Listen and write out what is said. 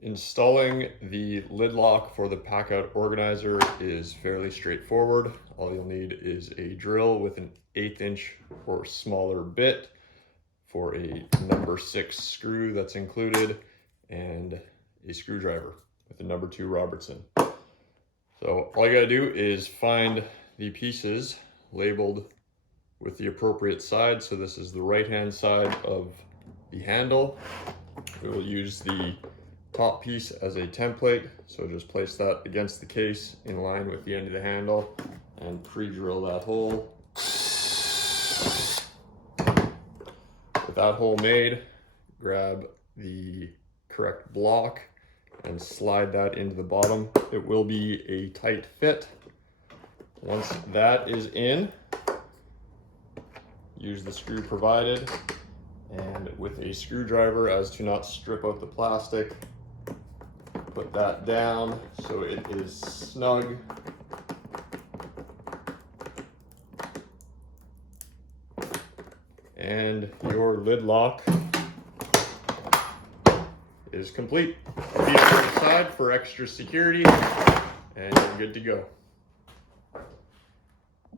Installing the lid lock for the Packout Organizer is fairly straightforward. All you'll need is a drill with an 1/8 inch or smaller bit for a number 6 screw that's included, and a screwdriver with a number 2 Robertson. So all you gotta do is find the pieces labeled with the appropriate side. So this is the right-hand side of the handle. We will use the top piece as a template, so just place that against the case in line with the end of the handle and pre-drill that hole. With that hole made, grab the correct block and slide that into the bottom. It will be a tight fit. Once that is in, use the screw provided, and with a screwdriver, as to not strip out the plastic, put that down so it is snug. And your lid lock is complete. Keep it on the side for extra security, and you're good to go.